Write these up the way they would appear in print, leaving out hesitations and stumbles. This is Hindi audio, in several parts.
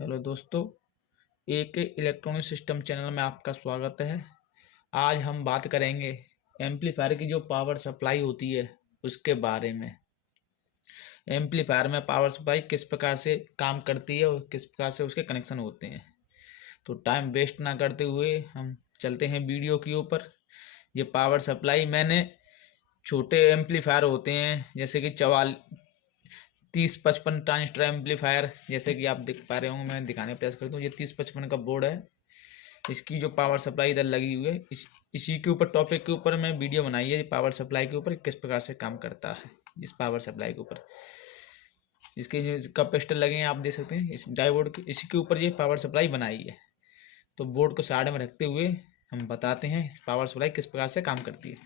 हेलो दोस्तों, एक इलेक्ट्रॉनिक सिस्टम चैनल में आपका स्वागत है। आज हम बात करेंगे एम्पलीफायर की जो पावर सप्लाई होती है उसके बारे में। एम्पलीफायर में पावर सप्लाई किस प्रकार से काम करती है और किस प्रकार से उसके कनेक्शन होते हैं। तो टाइम वेस्ट ना करते हुए हम चलते हैं वीडियो के ऊपर। ये पावर सप्लाई मैंने छोटे एम्पलीफायर होते हैं जैसे कि 30-55 ट्रांजिस्टर एम्पलीफायर, जैसे कि आप देख पा रहे होंगे, मैं दिखाने प्रयास करता हूँ। ये 30-55 का बोर्ड है, इसकी जो पावर सप्लाई इधर लगी हुई है, इसी के ऊपर टॉपिक के ऊपर मैं वीडियो बनाई है। पावर सप्लाई के ऊपर किस प्रकार से काम करता है, इस पावर सप्लाई के ऊपर इसके जो कैपेसिटर लगे हैं आप देख सकते हैं इस डायोड के, इसी के ऊपर ये पावर सप्लाई बनाई है। तो बोर्ड को साइड में रखते हुए हम बताते हैं इस पावर सप्लाई किस प्रकार से काम करती है।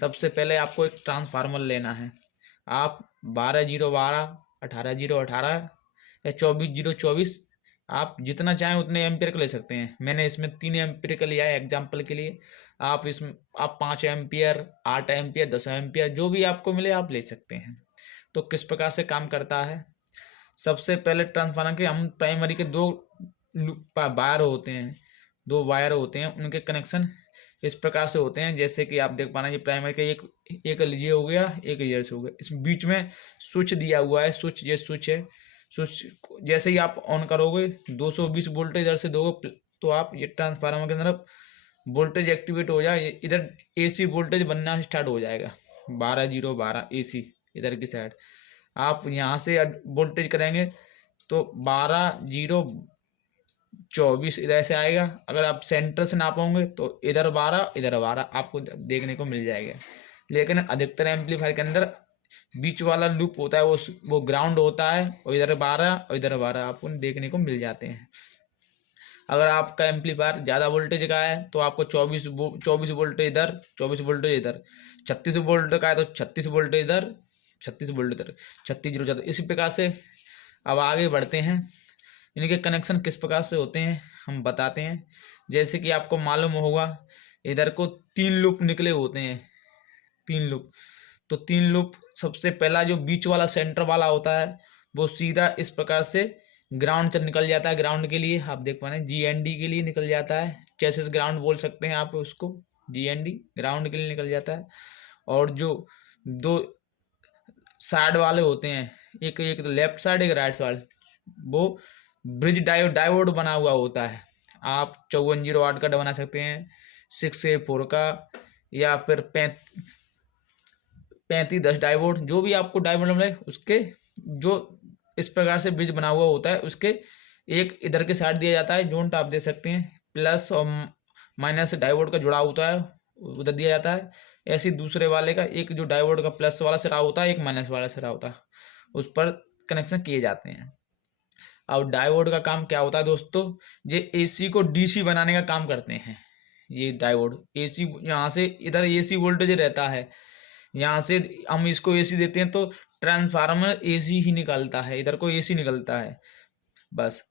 सबसे पहले आपको एक ट्रांसफार्मर लेना है। आप 12-0-12, 18-0-18 या 24-0-24 आप जितना चाहें उतने एम्पियर का ले सकते हैं। मैंने इसमें 3 एम्पियर का लिया है एग्जाम्पल के लिए। आप 5 एम्पियर, 8 एम्पियर, 10 एम्पियर जो भी आपको मिले आप ले सकते हैं। तो किस प्रकार से काम करता है, सबसे पहले ट्रांसफार्मर के हम प्राइमरी के दो वायर होते हैं, उनके कनेक्शन इस प्रकार से होते हैं। जैसे कि आप देख पाना, ये प्राइमरी का एक ये हो गया, एक ये से हो गया। इस बीच में स्विच दिया हुआ है, ये स्विच है। स्विच जैसे ही आप ऑन करोगे 220 वोल्टेज इधर से दोगे तो आप ये ट्रांसफार्मर के अंदर वोल्टेज एक्टिवेट हो जाए, इधर एसी वोल्टेज बनना स्टार्ट हो जाएगा। 12-0-12 एसी इधर की साइड आप यहाँ से वोल्टेज करेंगे तो 12-0-24 इधर से आएगा। अगर आप सेंटर से नापोगे तो इधर 12 आपको देखने को मिल जाएगा। लेकिन अधिकतर एम्पलीफायर के अंदर बीच वाला लूप होता है, वो ग्राउंड होता है, और इधर 12 और इधर 12 आपको देखने को मिल जाते हैं। अगर आपका एम्पलीफायर ज़्यादा वोल्टेज का है तो आपको 24 वोल्टेज इधर, 24 वोल्टेज इधर। 36 वोल्ट का है तो 36 वोल्टेज इधर, 36 वोल्ट इधर, 36-0 इसी प्रकार से। अब आगे बढ़ते हैं, इनके कनेक्शन किस प्रकार से होते हैं हम बताते हैं। जैसे कि आपको मालूम होगा इधर को 3 लूप निकले होते हैं, 3 लूप। तो 3 लूप, सबसे पहला जो बीच वाला सेंटर वाला होता है वो सीधा इस प्रकार से ग्राउंड से निकल जाता है। ग्राउंड के लिए आप देख पा रहे हैं GND के लिए निकल जाता है, चेसिस ग्राउंड बोल सकते हैं आप उसको, GND ग्राउंड के लिए निकल जाता है। और जो दो साइड वाले होते हैं, एक लेफ्ट साइड, एक राइट साइड, वो ब्रिज डायोड बना हुआ होता है। आप 5408 का बना सकते हैं, 6A4 का, या फिर 3510 डायोड, जो भी आपको डायोड मिले उसके जो इस प्रकार से ब्रिज बना हुआ होता है उसके एक इधर के साइड दिया जाता है जोंट, आप देख सकते हैं। प्लस और माइनस डायोड का जुड़ा होता है उधर दिया जाता है। ऐसे दूसरे वाले का एक जो डायोड का प्लस वाला सिरा होता है, एक माइनस वाला सिरा होता है, उस पर कनेक्शन किए जाते हैं। और डायोड का काम क्या होता है दोस्तों, ये AC को DC बनाने का काम करते हैं। ये डायोड AC, यहाँ से इधर AC वोल्टेज रहता है, यहाँ से हम इसको AC देते हैं तो ट्रांसफार्मर AC ही निकलता है, इधर को AC निकलता है। बस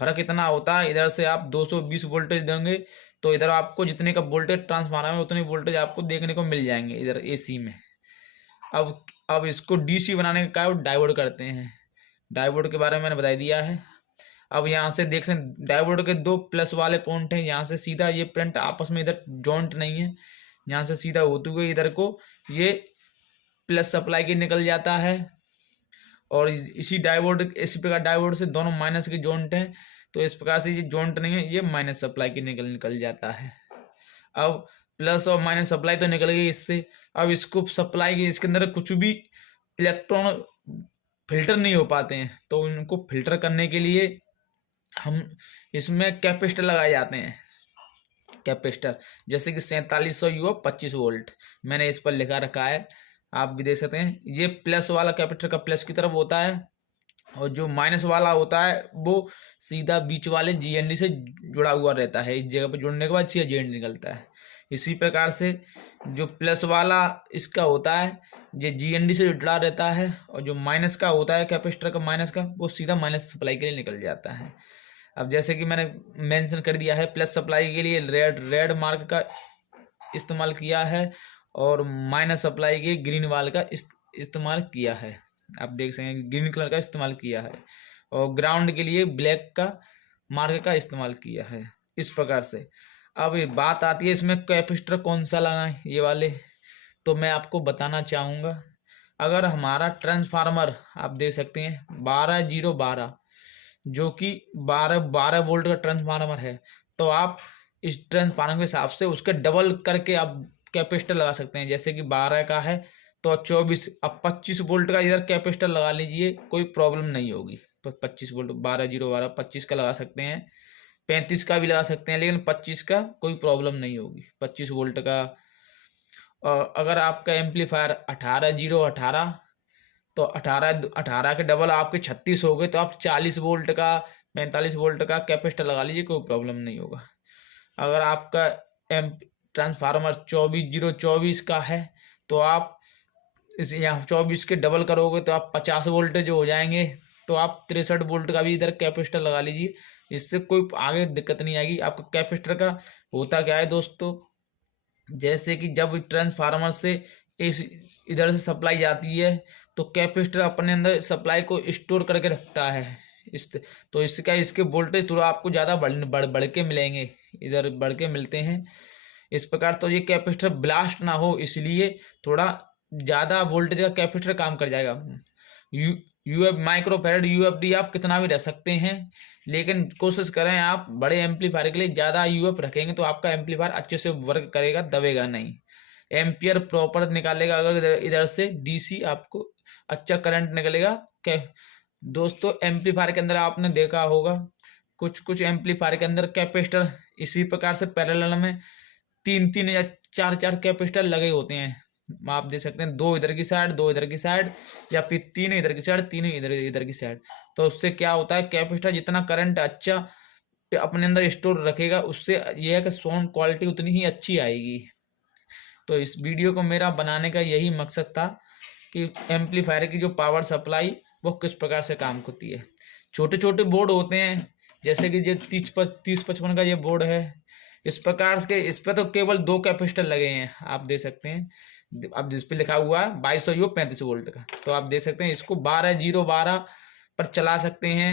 फर्क इतना होता है, इधर से आप 220 वोल्टेज देंगे तो इधर आपको जितने का वोल्टेज ट्रांसफार्मर में उतने वोल्टेज आपको देखने को मिल जाएंगे इधर AC में। अब इसको DC बनाने का डायोड करते हैं। डायोड के बारे में मैंने बता दिया है। अब यहाँ से देख सकते हैं डायोड के 2 प्लस वाले पॉइंट हैं, यहाँ से सीधा ये करंट आपस में इधर जॉइंट नहीं है, यहाँ से सीधा होते हुए इधर को ये प्लस सप्लाई के निकल जाता है। और इसी प्रकार डायोड से दोनों माइनस के जॉइंट हैं, तो इस प्रकार से ये जॉइंट नहीं है, ये माइनस सप्लाई के निकल जाता है। अब प्लस और माइनस सप्लाई तो निकल गई इससे। अब इसको सप्लाई की इसके अंदर कुछ भी इलेक्ट्रॉन फिल्टर नहीं हो पाते हैं, तो उनको फिल्टर करने के लिए हम इसमें कैपेसिटर लगाए जाते हैं। कैपेसिटर जैसे कि 4700 U 25 वोल्ट मैंने इस पर लिखा रखा है, आप भी देख सकते हैं। ये प्लस वाला कैपेसिटर का प्लस की तरफ होता है, और जो माइनस वाला होता है वो सीधा बीच वाले GND से जुड़ा हुआ रहता है। इस जगह पर जुड़ने के बाद सीधा GND निकलता है। इसी प्रकार से जो प्लस वाला इसका होता है ये GND से जुड़ा रहता है, और जो माइनस का होता है कैपेसिटर का माइनस का, वो सीधा माइनस सप्लाई के लिए निकल जाता है। अब जैसे कि मैंने मेंशन कर दिया है, प्लस सप्लाई के लिए रेड मार्क का इस्तेमाल किया है, और माइनस सप्लाई के ग्रीन वाल का इस्तेमाल किया है। आप देख सकते हैं ग्रीन कलर का इस्तेमाल किया है। और ग्राउंड के लिए ब्लैक का मार्क का इस्तेमाल किया है। इस प्रकार से अब ये बात आती है इसमें कैपेसिटर कौन सा लगाएं ये वाले, तो मैं आपको बताना चाहूँगा। अगर हमारा ट्रांसफार्मर आप देख सकते हैं 12012 जो कि 12 वोल्ट का ट्रांसफार्मर है, तो आप इस ट्रांसफार्मर के हिसाब से उसके डबल करके आप कैपेसिटर लगा सकते हैं। जैसे कि 12 का है तो 24, अब 25 वोल्ट का इधर कैपेसिटर लगा लीजिए, कोई प्रॉब्लम नहीं होगी। तो 25 वोल्ट 12 25 का लगा सकते हैं, 35 का भी लगा सकते हैं, लेकिन 25 का कोई प्रॉब्लम नहीं होगी, 25 वोल्ट का। अगर आपका एम्पलीफायर 18018 तो 18 के डबल आपके 36 हो गए, तो आप 40 वोल्ट का 45 वोल्ट का कैपेसिटर लगा लीजिए, कोई प्रॉब्लम नहीं होगा। अगर आपका ट्रांसफार्मर 24024 का है तो आप इस यहाँ 24 के डबल करोगे तो आप 50 वोल्ट जो हो जाएंगे, तो आप 63 वोल्ट का भी इधर कैपेसिटर लगा लीजिए, इससे कोई आगे दिक्कत नहीं आएगी। आपका कैपेसिटर का होता क्या है दोस्तों, जैसे कि जब ट्रांसफार्मर से इस इधर से सप्लाई जाती है तो कैपेसिटर अपने अंदर सप्लाई को स्टोर करके रखता है। तो इसका इसके वोल्टेज थोड़ा आपको ज़्यादा बढ़ के मिलेंगे, इधर बढ़ के मिलते हैं इस प्रकार। तो ये कैपेसिटर ब्लास्ट ना हो इसलिए थोड़ा ज़्यादा वोल्टेज का कैपेसिटर काम कर जाएगा। यूएफ माइक्रोफैरड यूएफडी आप कितना भी रख सकते हैं, लेकिन कोशिश करें आप बड़े एम्पलीफायर के लिए ज़्यादा यूएफ रखेंगे तो आपका एम्पलीफायर अच्छे से वर्क करेगा, दबेगा नहीं, एम्पियर प्रॉपर निकालेगा। अगर इधर से डीसी आपको अच्छा करंट निकलेगा। क्या दोस्तों, एम्पलीफायर के अंदर आपने देखा होगा कुछ एम्पलीफायर के अंदर कैपेसिटर इसी प्रकार से पैरेलल में 3 या 4 कैपेसिटर लगे होते हैं। आप देख सकते हैं 2 इधर की साइड, 2 इधर की साइड, या फिर 3 इधर की साइड, 3 इधर की साइड। तो उससे क्या होता है, कैपेसिटर जितना करंट अच्छा अपने अंदर स्टोर रखेगा, उससे यह है कि साउंड क्वालिटी उतनी ही अच्छी आएगी। तो इस वीडियो को मेरा बनाने का यही मकसद था कि एम्पलीफायर की जो पावर सप्लाई वो किस प्रकार से काम करती है। छोटे छोटे बोर्ड होते हैं, जैसे कि ये 3055 का ये बोर्ड है, इस प्रकार के इस पर तो केवल 2 कैपेसिटर लगे हैं। आप देख सकते हैं, अब जिस पे लिखा हुआ है 2200 35 वोल्ट का, तो आप देख सकते हैं इसको 12012 पर चला सकते हैं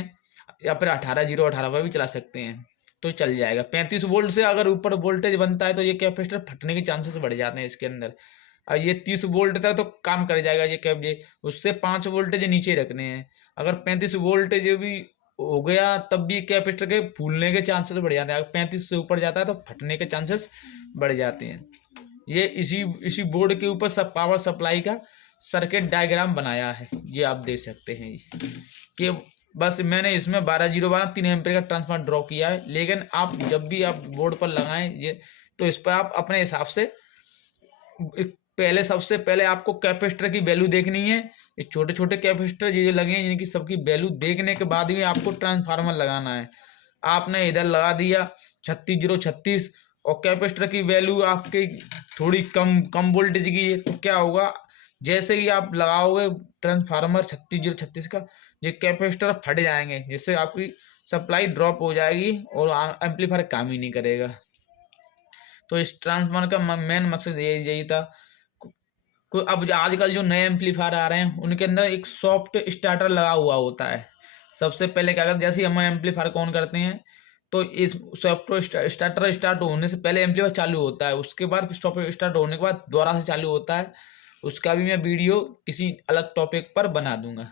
या फिर 18018 पर भी चला सकते हैं, तो चल जाएगा। 35 वोल्ट से अगर ऊपर वोल्टेज बनता है तो ये कैपेसिटर फटने के चांसेस बढ़ जाते हैं इसके अंदर। और ये 30 वोल्ट तक तो काम कर जाएगा ये कैप, ये उससे 5 वोल्टेज नीचे रखने हैं। अगर 35 वोल्टेज भी हो गया तब भी कैपेसिटर के फूलने के चांसेस बढ़ जाते हैं। अगर 35 से ऊपर जाता है तो फटने के चांसेस बढ़ जाते हैं। ये इसी बोर्ड के ऊपर सब पावर सप्लाई का सर्किट डायग्राम बनाया है, ये आप देख सकते हैं कि बस मैंने इसमें 12012 3 एम्पीयर का ट्रांसफार्मर ड्रॉ किया है। लेकिन आप जब भी आप बोर्ड पर लगाएं ये, तो इस पर आप अपने हिसाब से सबसे पहले आपको कैपेसिटर की वैल्यू देखनी है। ये छोटे छोटे कैपेसिटर ये लगे हैं, इनकी सबकी वैल्यू देखने के बाद ही आपको ट्रांसफार्मर लगाना है। आपने इधर लगा दिया 36036 और कैपेसिटर की वैल्यू आपकी थोड़ी कम वोल्टेज की है, तो क्या होगा, जैसे ही आप लगाओगे ट्रांसफार्मर 36036 का, ये कैपेसिटर फट जाएंगे, जिससे आपकी सप्लाई ड्रॉप हो जाएगी और एम्पलीफायर काम ही नहीं करेगा। तो इस ट्रांसफार्मर का मेन मकसद यही था। अब आजकल जो नए एम्पलीफायर आ रहे हैं उनके अंदर एक सॉफ्ट स्टार्टर लगा हुआ होता है। सबसे पहले क्या करते हैं, जैसे हम एम्पलीफायर को ऑन करते हैं तो इस सॉफ्टवेयर स्टार्टर स्टार्ट होने से पहले एम्पलीफायर चालू होता है, उसके बाद सॉफ्टवेयर स्टार्ट होने के बाद दोबारा से चालू होता है। उसका भी मैं वीडियो किसी अलग टॉपिक पर बना दूंगा।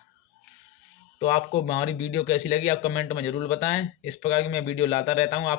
तो आपको हमारी वीडियो कैसी लगी आप कमेंट में ज़रूर बताएं। इस प्रकार की मैं वीडियो लाता रहता हूँ। आप